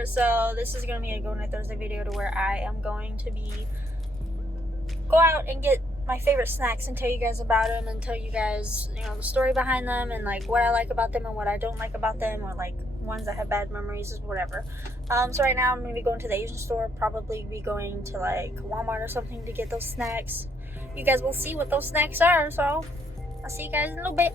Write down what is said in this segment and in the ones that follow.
here. So this is gonna be a Gaonha Thursday video to where I am going to go out and get my favorite snacks and tell you guys about them and tell you guys, you know, the story behind them and like what I like about them and what I don't like about them, or like ones that have bad memories, or whatever. So right now I'm gonna be going to the Asian store, probably be going to like Walmart or something to get those snacks. You guys will see what those snacks are, so I'll see you guys in a little bit.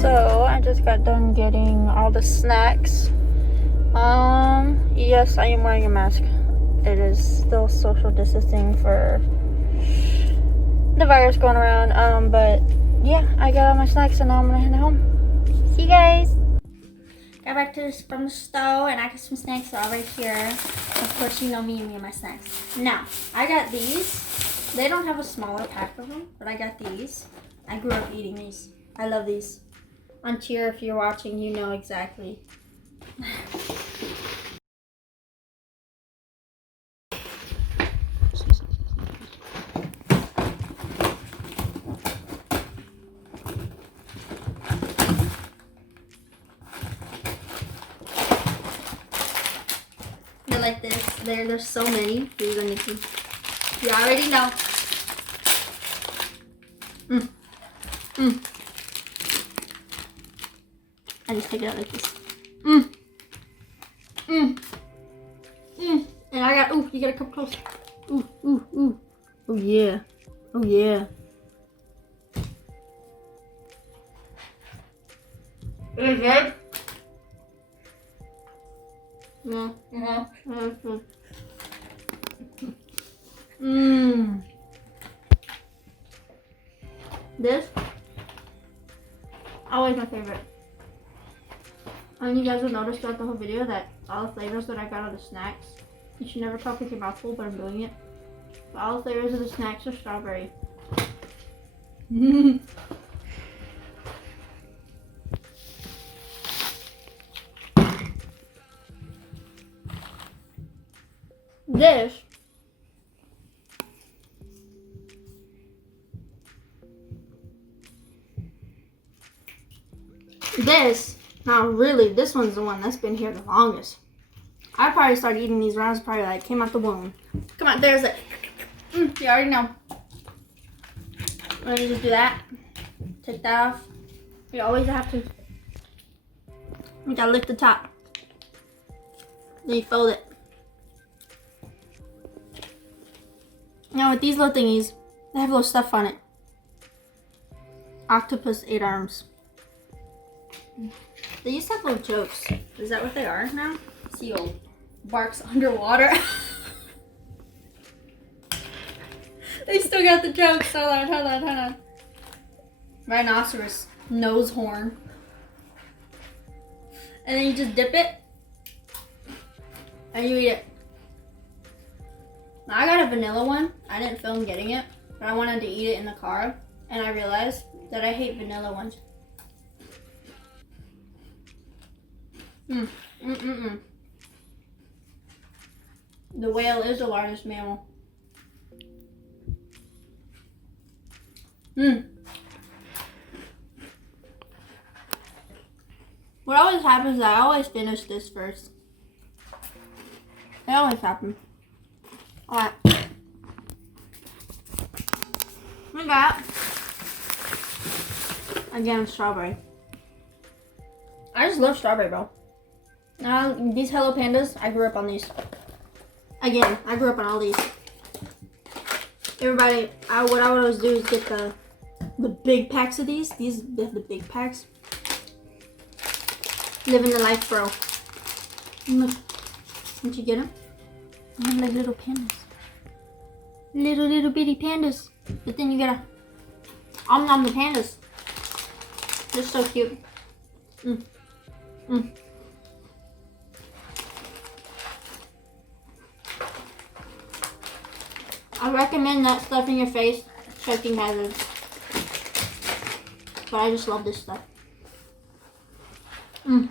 So I just got done getting all the snacks. Yes, I am wearing a mask. It is still social distancing for the virus going around. But yeah, I got all my snacks and now I'm gonna head home. See you guys. Got back from the store and I got some snacks all right here. Of course, you know me and my snacks. Now, I got these. They don't have a smaller pack of them, but I got these. I grew up eating these. I love these. On Cheer, if you're watching, you know exactly. They're like this. There's so many. You're gonna need to. You already know. I just take it out like this. And I got, you gotta come close. Oh yeah. Oh yeah. Is it good? Yeah. This, always my favorite. And you guys will notice throughout the whole video that all the flavors that I got are the snacks. You should never talk with your mouth full, but I'm doing it. But all the flavors of the snacks are strawberry. Now really, this one's the one that's been here the longest. I probably started eating these when I was probably like, came out the womb. Come on, there's it. You already know. Let me just do that. Take that off. You always have to. You gotta lick the top. Then you fold it. Now with these little thingies, they have little stuff on it. Octopus 8 arms. They used to have little jokes. Is that what they are now? Seal barks underwater. They still got the jokes. Hold on. Rhinoceros nose horn. And then you just dip it. And you eat it. Now I got a vanilla one. I didn't film getting it. But I wanted to eat it in the car. And I realized that I hate vanilla ones. The whale is the largest mammal. What always happens is I always finish this first. It always happens. Alright. We got, again, strawberry. I just love strawberry, bro. Now, these Hello Pandas, I grew up on these. Again, I grew up on all these. Everybody, what I would always do is get the big packs of these. They have the big packs. Living the life, bro. And look, did you get them? They have like little pandas. Little bitty pandas. But then you gotta om the pandas. They're so cute. I recommend that stuff in your face, choking hazards. But I just love this stuff. Mmm.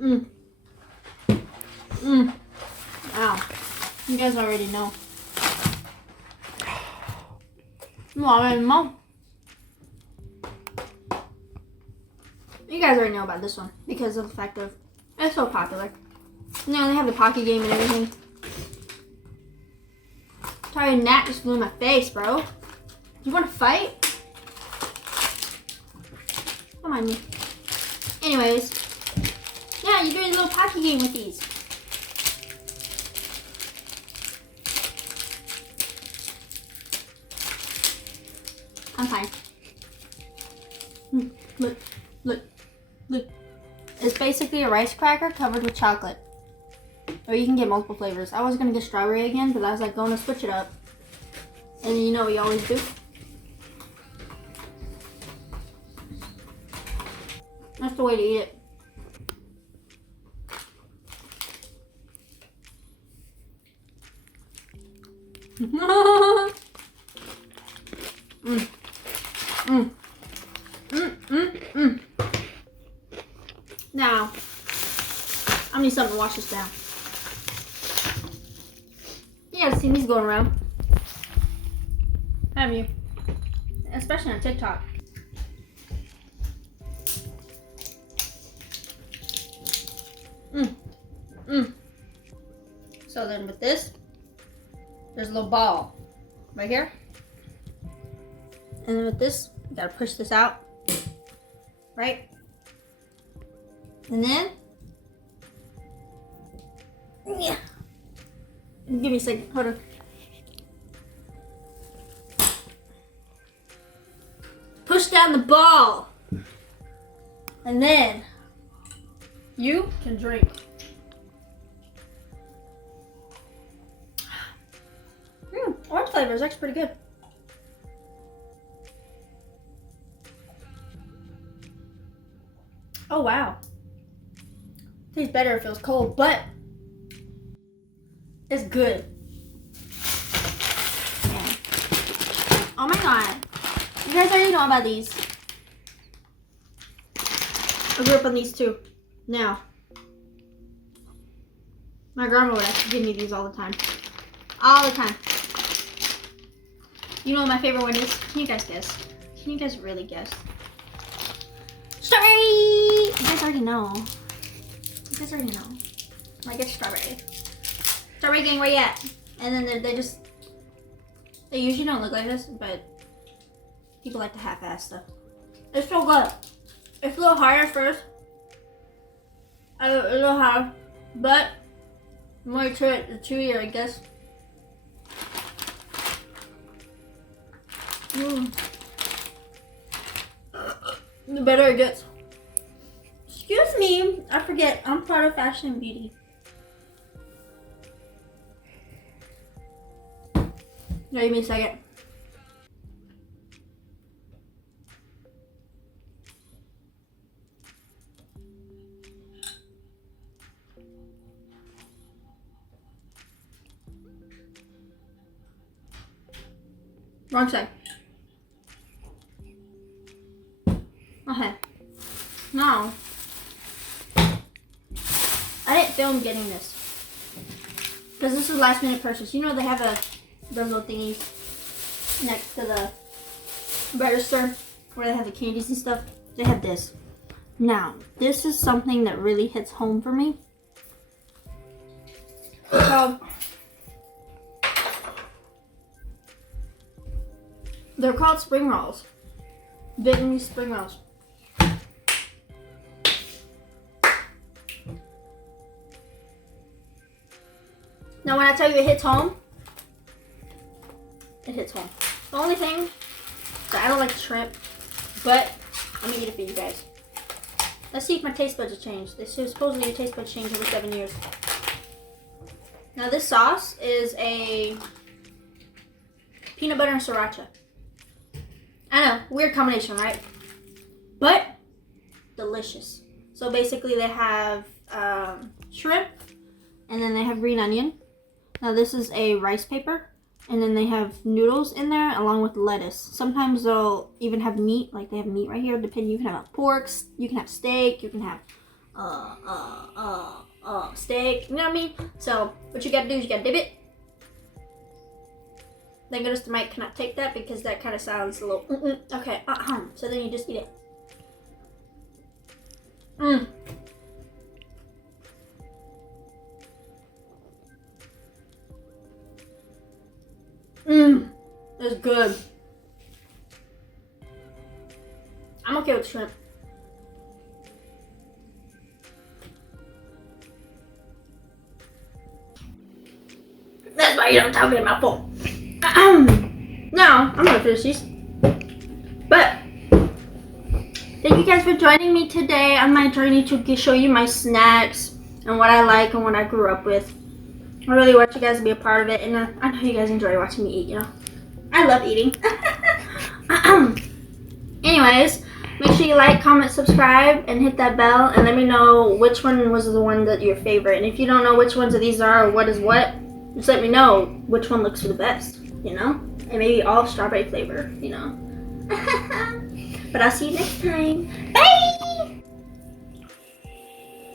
Mmm. Mmm. Wow. You guys already know. You already know. You guys already know about this one because of the fact of it's so popular. You know, they have the Pocky game and everything. Sorry, gnat just blew in my face, bro. You want to fight? Don't mind me. Anyways, yeah, you're doing a little Pocky game with these. I'm fine. Look, look, look. It's basically a rice cracker covered with chocolate. Or you can get multiple flavors. I was gonna get strawberry again, but I was like, going to switch it up. And you know we always do. That's the way to eat it. Mm. Mm. Mm, mm, mm. Now, I need something to wash this down. You guys seen these going around, have you? Especially on TikTok. Mm. Mm. So then with this, there's a little ball right here. And then with this, you gotta push this out, right? And then, yeah. Give me a second, hold on. Push down the ball. And then, you can drink. Orange flavor is actually pretty good. Oh wow. Tastes better if it was cold, but it's good. Yeah. Oh my god. You guys already know about these. I grew up on these too. Now, my grandma would actually give me these all the time. All the time. You know what my favorite one is? Can you guys guess? Can you guys really guess? Strawberry! You guys already know. You guys already know. Like, it's strawberry. Strawberry gang, where you at? And then they usually don't look like this, but people like to half-ass stuff. It's so good. It's a little hard at first. A little hard, but the more you try it, the chewier, I guess. The better it gets. Excuse me, I forget, I'm part of Fashion and Beauty. Now give me a second. Wrong side. Okay. Now, I didn't film getting this because this was last minute purchase. You know they have those little thingies next to the register where they have the candies and stuff. They have this. Now, this is something that really hits home for me. So, they're called spring rolls. Vietnamese spring rolls. Now when I tell you it hits home, it hits home. The only thing that I don't like shrimp, but I'm gonna eat it for you guys. Let's see if my taste buds have changed. They say supposedly your taste buds change every 7 years. Now this sauce is a peanut butter and sriracha. I know, weird combination, right? But delicious. So basically they have shrimp and then they have green onion. Now this is a rice paper And then they have noodles in there along with lettuce. Sometimes they'll even have meat, like they have meat right here. Depending, you can have pork, you can have steak, you can have steak. You know what I mean? So what you gotta do is you gotta dip it. Thank goodness the mic cannot take that because that kind of sounds a little. Okay. So then you just eat it. That's good. I'm okay with shrimp. That's why you don't talk in my phone. Now, I'm gonna finish these. But, thank you guys for joining me today on my journey to show you my snacks and what I like and what I grew up with. I really want you guys to be a part of it, and I know you guys enjoy watching me eat, you know. I love eating. Anyways, make sure you like, comment, subscribe, and hit that bell, and let me know which one was the one that your favorite. And if you don't know which ones of these are or what is what, just let me know which one looks the best, you know? And maybe all strawberry flavor, you know? But I'll see you next time. Bye!